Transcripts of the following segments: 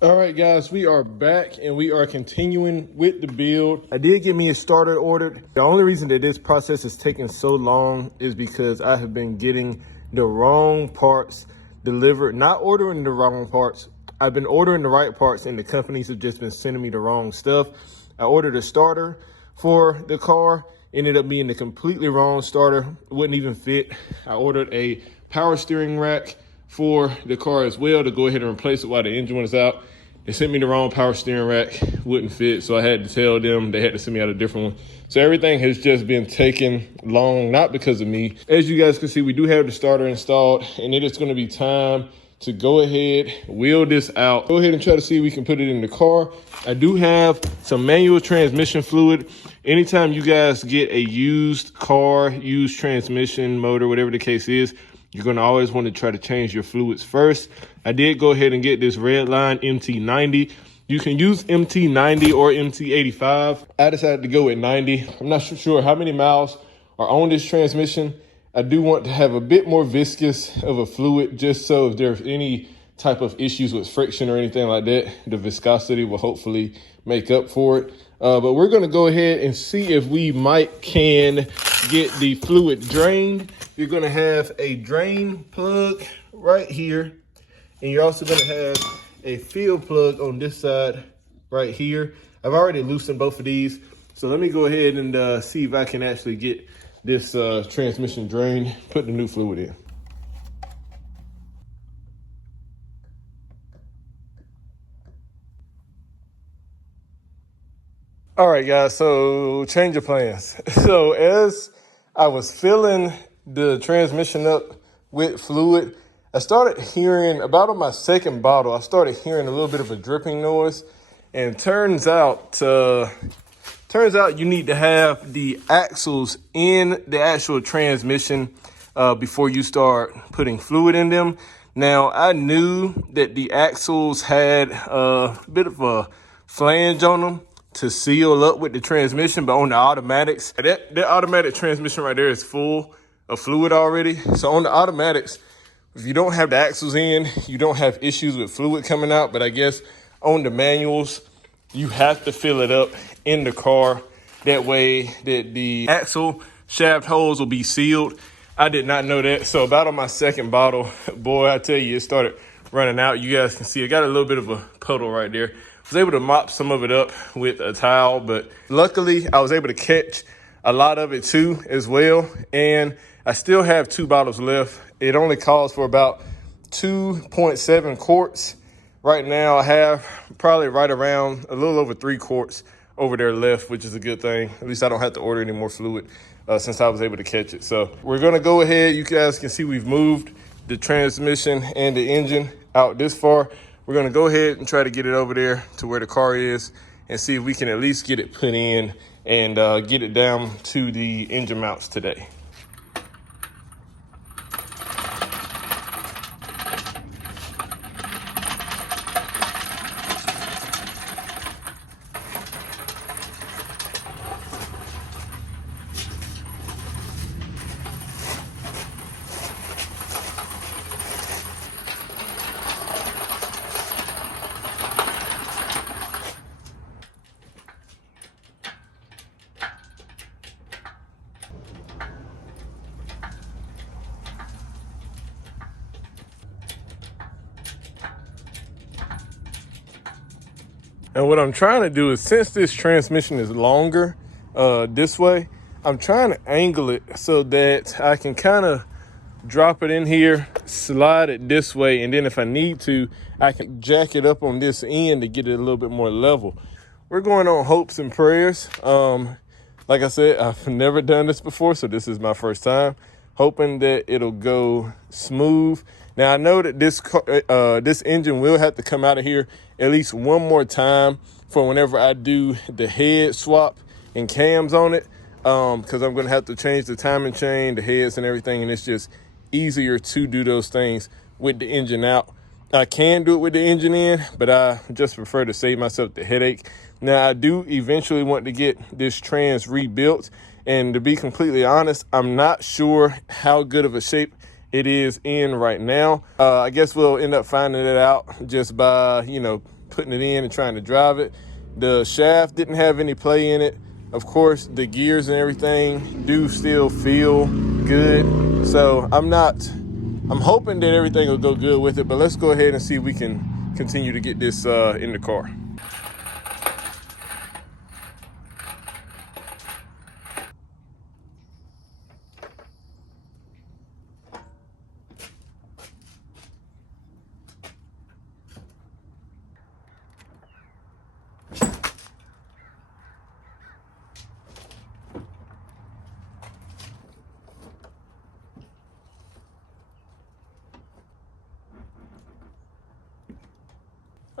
All right, guys, we are back and we are continuing with the build. I did get me a starter ordered. The only reason that this process is taking so long is because I have been getting the wrong parts delivered, not ordering the wrong parts. I've been ordering the right parts and the companies have just been sending me the wrong stuff. I ordered a starter for the car, ended up being the completely wrong starter, wouldn't even fit. I ordered a power steering rack for the car as well to go ahead and replace it while the engine was out. They sent me the wrong power steering rack, wouldn't fit, so I had to tell them they had to send me out a different one. So everything has just been taking long, not because of me. As you guys can see, we do have the starter installed, and it is going to be time to go ahead, wheel this out. Go ahead and try to see if we can put it in the car. I do have some manual transmission fluid. Anytime you guys get a used car, used transmission, motor, whatever the case is, you're gonna always want to try to change your fluids first. I did go ahead and get this Redline MT90. You can use MT90 or MT85. I decided to go with 90. I'm not sure how many miles are on this transmission. I do want to have a bit more viscous of a fluid just so if there's any type of issues with friction or anything like that, the viscosity will hopefully make up for it. But we're gonna go ahead and see if we can get the fluid drained. You're gonna have a drain plug right here, and you're also gonna have a fill plug on this side right here. I've already loosened both of these, so let me go ahead and see if I can actually get this transmission drained, put the new fluid in. All right, guys, so change of plans. So as I was filling the transmission up with fluid, I started hearing, about on my second bottle, I started hearing a little bit of a dripping noise. And turns out you need to have the axles in the actual transmission before you start putting fluid in them. Now, I knew that the axles had a bit of a flange on them to seal up with the transmission, but on the automatics, that automatic transmission right there is full of fluid already. So on the automatics, if you don't have the axles in, you don't have issues with fluid coming out. But I guess on the manuals, you have to fill it up in the car. That way that the axle shaft holes will be sealed. I did not know that. So about on my second bottle, boy, I tell you, it started running out. You guys can see I got a little bit of a puddle right there. I was able to mop some of it up with a towel, but luckily I was able to catch a lot of it too as well. And I still have 2 bottles left. It only calls for about 2.7 quarts. Right now I have probably right around a little over 3 quarts over there left, which is a good thing. At least I don't have to order any more fluid since I was able to catch it. So we're gonna go ahead. You guys can see we've moved the transmission and the engine out this far. We're gonna go ahead and try to get it over there to where the car is and see if we can at least get it put in and get it down to the engine mounts today. And what I'm trying to do is, since this transmission is longer this way, I'm trying to angle it so that I can kind of drop it in here, slide it this way, and then if I need to, I can jack it up on this end to get it a little bit more level. We're going on hopes and prayers. Like I said, I've never done this before, so this is my first time. Hoping that it'll go smooth. Now I know that this engine will have to come out of here at least one more time for whenever I do the head swap and cams on it, because I'm gonna have to change the timing chain, the heads and everything, and it's just easier to do those things with the engine out. I can do it with the engine in, but I just prefer to save myself the headache. Now I do eventually want to get this trans rebuilt, and to be completely honest, I'm not sure how good of a shape it is in right now. I guess we'll end up finding it out just by, putting it in and trying to drive it. The shaft didn't have any play in it. Of course, the gears and everything do still feel good. So I'm hoping that everything will go good with it, but let's go ahead and see if we can continue to get this in the car.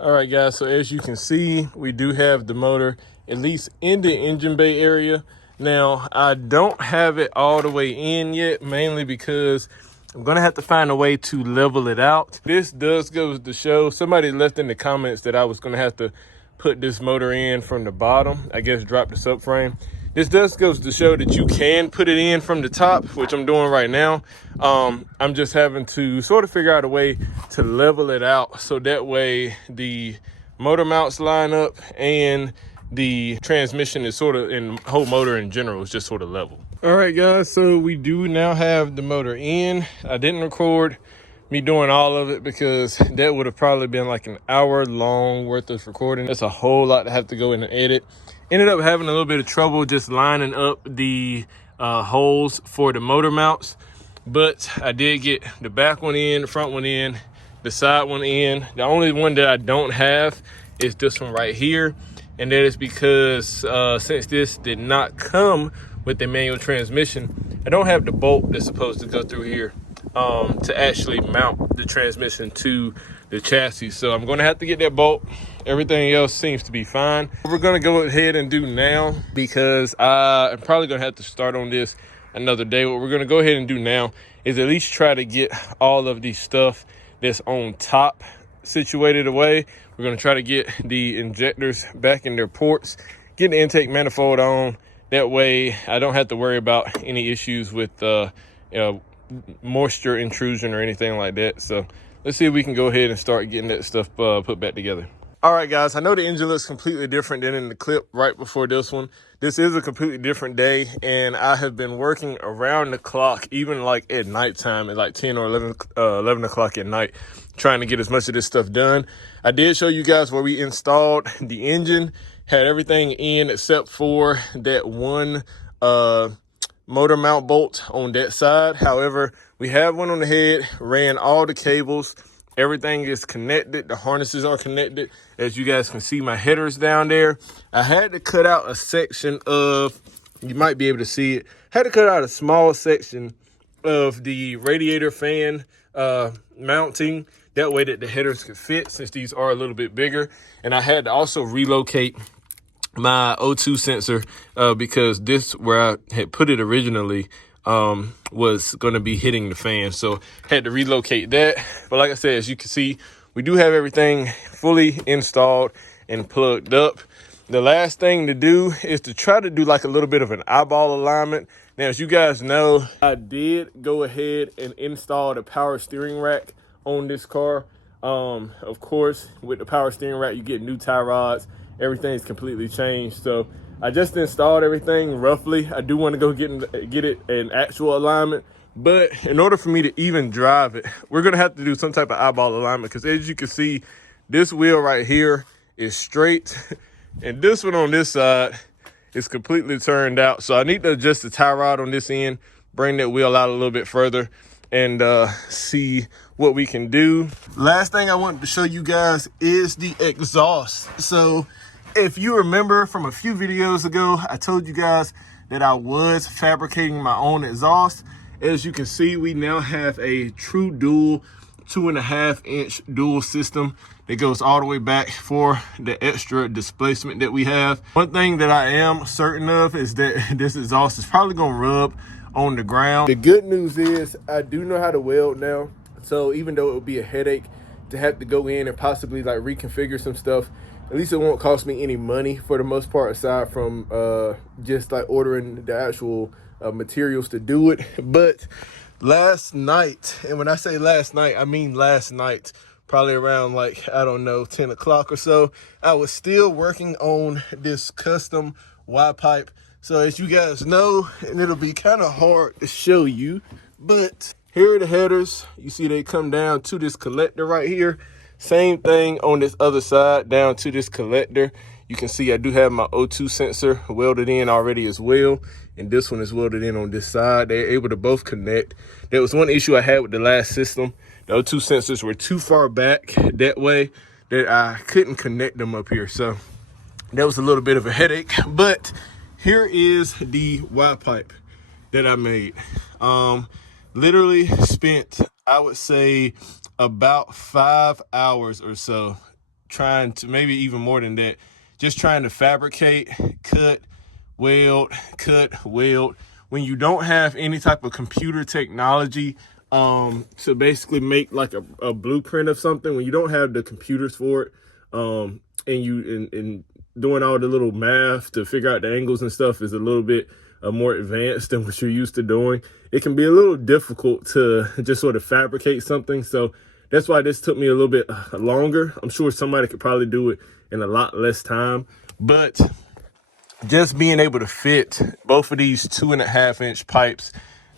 All right, guys, so as you can see, we do have the motor at least in the engine bay area. Now, I don't have it all the way in yet, mainly because I'm gonna have to find a way to level it out. This does go to show, somebody left in the comments that I was gonna have to put this motor in from the bottom, I guess drop the subframe. This does go to show that you can put it in from the top, which I'm doing right now. I'm just having to sort of figure out a way to level it out so that way the motor mounts line up and the transmission is sort of, and whole motor in general is just sort of level. All right, guys, so we do now have the motor in. I didn't record me doing all of it because that would have probably been like an hour long worth of recording. That's a whole lot to have to go in and edit. Ended up having a little bit of trouble just lining up the holes for the motor mounts, but I did get the back one in, the front one in, the side one in. The only one that I don't have is this one right here, and that is because since this did not come with the manual transmission, I don't have the bolt that's supposed to go through here to actually mount the transmission to the chassis. So I'm going to have to get that bolt. Everything else seems to be fine. What we're going to go ahead and do now, because I'm probably going to have to start on this another day, what we're going to go ahead and do now is at least try to get all of the stuff that's on top situated away. We're going to try to get the injectors back in their ports, get the intake manifold on. That way I don't have to worry about any issues with moisture intrusion or anything like that. So let's see if we can go ahead and start getting that stuff put back together. All right, guys, I know the engine looks completely different than in the clip right before this one. This is a completely different day, and I have been working around the clock, even like at nighttime at like 10 or 11 o'clock at night, trying to get as much of this stuff done. I did show you guys where we installed the engine, had everything in except for that one motor mount bolt on that side. However, we have one on the head, ran all the cables. Everything is connected. The harnesses are connected. As you guys can see, my header's down there. I had to cut out a section of, you might be able to see it, had to cut out a small section of the radiator fan mounting. That way that the headers could fit, since these are a little bit bigger. And I had to also relocate my O2 sensor because this, where I had put it originally, was going to be hitting the fan, so had to relocate that. But like I said, as you can see, we do have everything fully installed and plugged up. The last thing to do is to try to do like a little bit of an eyeball alignment. Now, as you guys know, I did go ahead and install the power steering rack on this car. Of course, with the power steering rack, you get new tie rods. Everything's completely changed. So I just installed everything roughly. I do want to go get it in actual alignment, but in order for me to even drive it, we're gonna have to do some type of eyeball alignment, because as you can see, this wheel right here is straight, and this one on this side is completely turned out. So I need to adjust the tie rod on this end, bring that wheel out a little bit further, and see what we can do. Last thing I wanted to show you guys is the exhaust. So if you remember from a few videos ago, I told you guys that I was fabricating my own exhaust. As you can see, we now have a true dual 2.5-inch dual system that goes all the way back for the extra displacement that we have. One thing that I am certain of is that this exhaust is probably gonna rub on the ground. The good news is I do know how to weld now. So even though it would be a headache to have to go in and possibly like reconfigure some stuff, at least it won't cost me any money for the most part, aside from just like ordering the actual materials to do it. But last night, and when I say last night, I mean last night, probably around like, I don't know, 10 o'clock or so. I was still working on this custom Y pipe. So as you guys know, and it'll be kind of hard to show you, but here are the headers. You see they come down to this collector right here. Same thing on this other side, down to this collector. You can see I do have my O2 sensor welded in already as well. And this one is welded in on this side. They're able to both connect. There was one issue I had with the last system. The O2 sensors were too far back that way that I couldn't connect them up here. So that was a little bit of a headache. But here is the Y pipe that I made. Literally spent, I would say, about 5 hours or so trying to, maybe even more than that, just trying to fabricate, cut, weld. When you don't have any type of computer technology to basically make like a blueprint of something, when you don't have the computers for it, and doing all the little math to figure out the angles and stuff is a little bit more advanced than what you're used to doing, it can be a little difficult to just sort of fabricate something. So that's why this took me a little bit longer. I'm sure somebody could probably do it in a lot less time, but just being able to fit both of these 2.5-inch pipes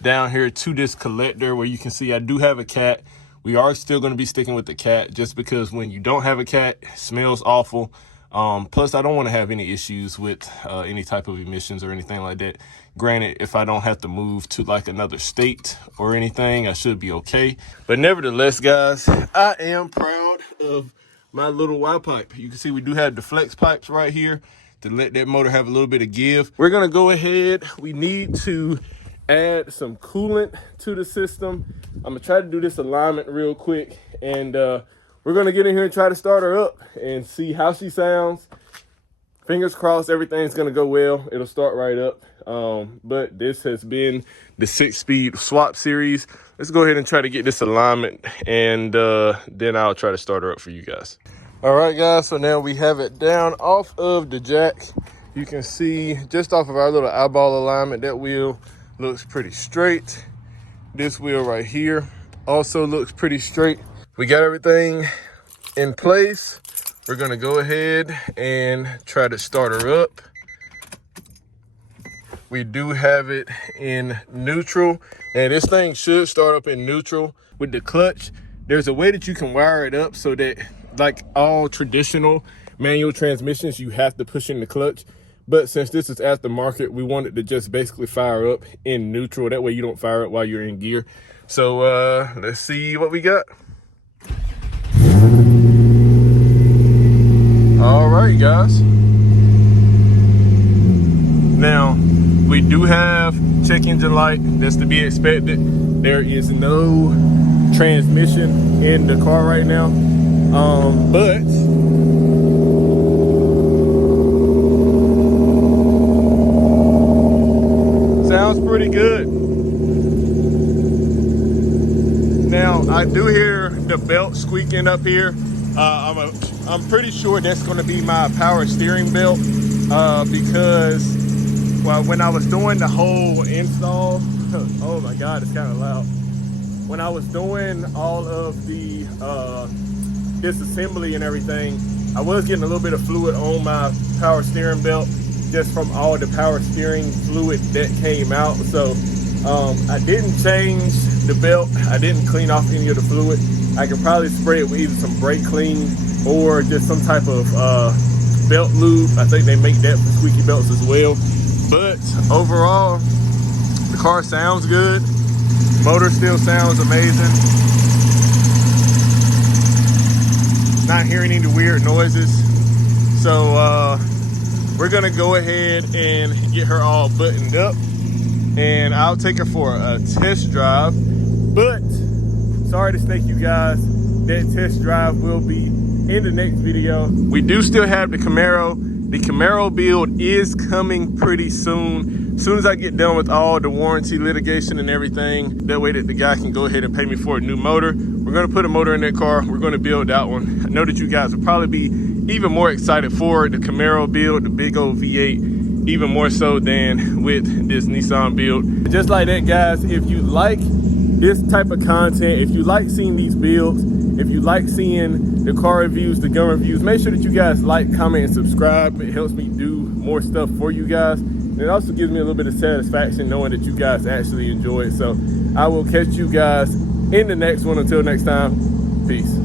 down here to this collector, where you can see I do have a cat. We are still going to be sticking with the cat just because when you don't have a cat, it smells awful. Plus, I don't want to have any issues with any type of emissions or anything like that. Granted, if I don't have to move to like another state or anything, I should be okay. But nevertheless, guys, I am proud of my little Y pipe. You can see we do have the flex pipes right here to let that motor have a little bit of give. We're going to go ahead. We need to add some coolant to the system. I'm going to try to do this alignment real quick, and we're going to get in here and try to start her up and see how she sounds. Fingers crossed everything's going to go well. It'll start right up. But this has been the 6-speed swap series. Let's go ahead and try to get this alignment, and then I'll try to start her up for you guys. All right, guys, so now we have it down off of the jack. You can see just off of our little eyeball alignment, that wheel looks pretty straight. This wheel right here also looks pretty straight. We got everything in place. We're gonna go ahead and try to start her up. We do have it in neutral, and this thing should start up in neutral. With the clutch, there's a way that you can wire it up so that, like all traditional manual transmissions, you have to push in the clutch. But since this is aftermarket, we wanted to just basically fire up in neutral. That way you don't fire up while you're in gear. So let's see what we got. All right, guys. Now, we do have check engine light. That's to be expected. There is no transmission in the car right now. But sounds pretty good. Now, I do hear the belt squeaking up here. I'm pretty sure that's going to be my power steering belt because, well, when I was doing the whole install, oh my God, it's kind of loud. When I was doing all of the disassembly and everything, I was getting a little bit of fluid on my power steering belt just from all the power steering fluid that came out. So I didn't change the belt. I didn't clean off any of the fluid. I could probably spray it with either some brake clean or just some type of belt lube. I think they make that for squeaky belts as well. But overall, the car sounds good. Motor still sounds amazing. Not hearing any weird noises. So we're gonna go ahead and get her all buttoned up, and I'll take her for a test drive. But sorry to snake you guys, that test drive will be in the next video. We do still have the Camaro. The Camaro build is coming pretty soon. As soon as I get done with all the warranty litigation and everything, that way that the guy can go ahead and pay me for a new motor. We're gonna put a motor in that car. We're gonna build that one. I know that you guys will probably be even more excited for the Camaro build, the big old V8, even more so than with this Nissan build. Just like that, guys, if you like this type of content, if you like seeing these builds, If you like seeing the car reviews, the gun reviews, make sure that you guys like, comment, and subscribe. It helps me do more stuff for you guys. And it also gives me a little bit of satisfaction knowing that you guys actually enjoy it. So I will catch you guys in the next one. Until next time, peace.